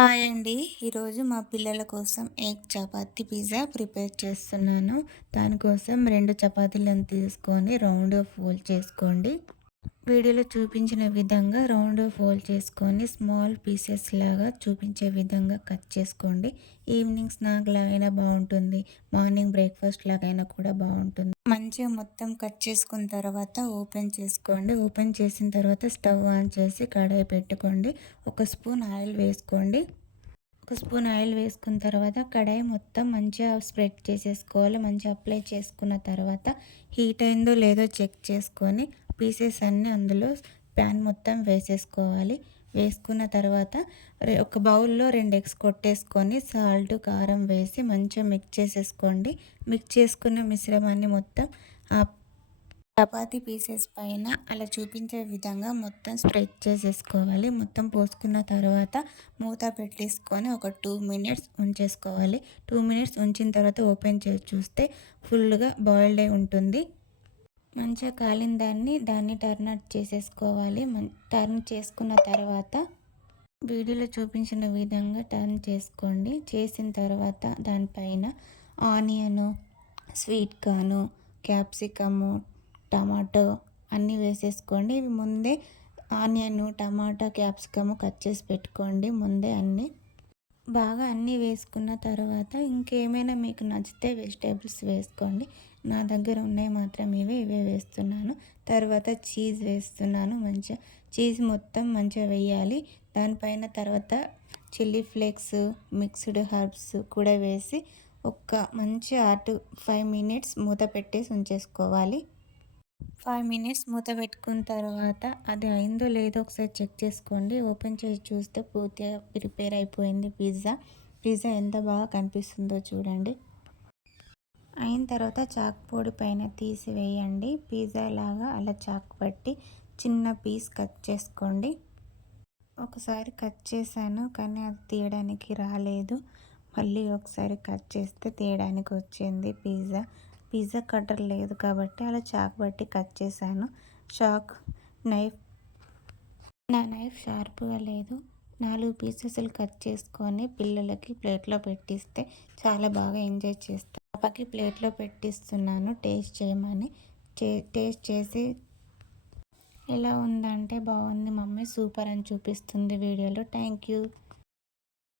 Hi అండి. ఈరోజు మా పిల్లల కోసం ఎగ్ చపాతీ పిజ్జా ప్రిపేర్ చేస్తున్నాను. దానికోసం 2 చపాతీలను తీసుకొని రౌండ్‌గా ఫోల్డ్ చేసుకోండి. వీడియోలో చూపించిన విధంగా రౌండ్‌గా ఫోల్డ్ చేసుకొని స్మాల్ పీసెస్ లాగా చూపించే విధంగా కట్ చేసుకోండి. ఈవినింగ్ స్నాక్ లాగైనా బాగుంటుంది. మార్నింగ్ బ్రేక్‌ఫాస్ట్ లాగైనా కూడా బాగుంటుంది. మంచిగా మొత్తం కట్ చేసుకున్న తర్వాత ఓపెన్ చేసుకోండి. ఓపెన్ చేసిన తర్వాత స్టవ్ ఆన్ చేసి కడాయి పెట్టుకోండి. ఒక స్పూన్ ఆయిల్ వేసుకోండి. ఒక స్పూన్ ఆయిల్ వేసుకున్న తర్వాత కడాయి మొత్తం మంచిగా స్ప్రెడ్ చేసేసుకోవాలి. మంచిగా అప్లై చేసుకున్న తర్వాత హీట్ అయిందో లేదో చెక్ చేసుకొని పీసెస్ అన్నీ అందులో ప్యాన్ మొత్తం వేసేసుకోవాలి. వేసుకున్న తర్వాత ఒక బౌల్లో 2 ఎగ్స్ కొట్టేసుకొని సాల్ట్, కారం వేసి మంచిగా మిక్స్ చేసేసుకోండి. మిక్స్ చేసుకున్న మిశ్రమాన్ని మొత్తం ఆ చపాతీ పీసెస్ పైన అలా చూపించే విధంగా మొత్తం స్ప్రెడ్ చేసేసుకోవాలి. మొత్తం పోసుకున్న తర్వాత మూత పెట్టేసుకొని ఒక 2 మినిట్స్ ఉంచేసుకోవాలి. 2 మినిట్స్ ఉంచిన తర్వాత ఓపెన్ చేసి చూస్తే ఫుల్గా బాయిల్డ్ అయి ఉంటుంది. మంచిగా కాలిన దాన్ని టర్న్ అవుట్ చేసేసుకోవాలి. టర్న్ చేసుకున్న తర్వాత వీడియోలో చూపించిన విధంగా టర్న్ చేసుకోండి. చేసిన తర్వాత దానిపైన ఆనియను, స్వీట్ కార్ను, క్యాప్సికము, టమాటో అన్నీ వేసేసుకోండి. ఇవి ముందే ఆనియన్, టమాటా, క్యాప్సికము కట్ చేసి పెట్టుకోండి ముందే అన్నీ. బాగా అన్నీ వేసుకున్న తర్వాత ఇంకేమైనా మీకు నచ్చితే వెజిటేబుల్స్ వేసుకోండి. నా దగ్గర ఉన్నాయి మాత్రం ఇవే వేస్తున్నాను. తర్వాత చీజ్ వేస్తున్నాను. మంచిగా చీజ్ మొత్తం మంచిగా వేయాలి. దానిపైన తర్వాత చిల్లీ ఫ్లేక్స్, మిక్స్డ్ హర్బ్స్ కూడా వేసి ఒక మంచి 5 మినిట్స్ మూత పెట్టేసి ఉంచేసుకోవాలి. 5 మినిట్స్ మూత పెట్టుకున్న తర్వాత అది అయిందో లేదో ఒకసారి చెక్ చేసుకోండి. ఓపెన్ చేసి చూస్తే పూర్తిగా ప్రిపేర్ అయిపోయింది పిజ్జా. పిజ్జా ఎంత బాగా కనిపిస్తుందో చూడండి. అయిన తర్వాత చాక్ పొడి పైన తీసివేయండి. పిజ్జా లాగా అలా చాక్ పట్టి చిన్న పీస్ కట్ చేసుకోండి. ఒకసారి కట్ చేశాను కానీ అది తీయడానికి రాలేదు. మళ్ళీ ఒకసారి కట్ చేస్తే తీయడానికి వచ్చింది పిజ్జా. పిజ్జా కట్టర్ లేదు కాబట్టి అలా చాక్ బట్టి కట్ చేశాను. నైఫ్ నా నైఫ్ షార్ప్గా లేదు. 4 పీసెస్లు కట్ చేసుకొని పిల్లలకి ప్లేట్లో పెట్టిస్తే చాలా బాగా ఎంజాయ్ చేస్తారు. పాపకి ప్లేట్లో పెట్టిస్తున్నాను టేస్ట్ చేయమని. టేస్ట్ చేసి ఎలా ఉందంటే బాగుంది మమ్మీ, సూపర్ అని చూపిస్తుంది వీడియోలో. Thank you.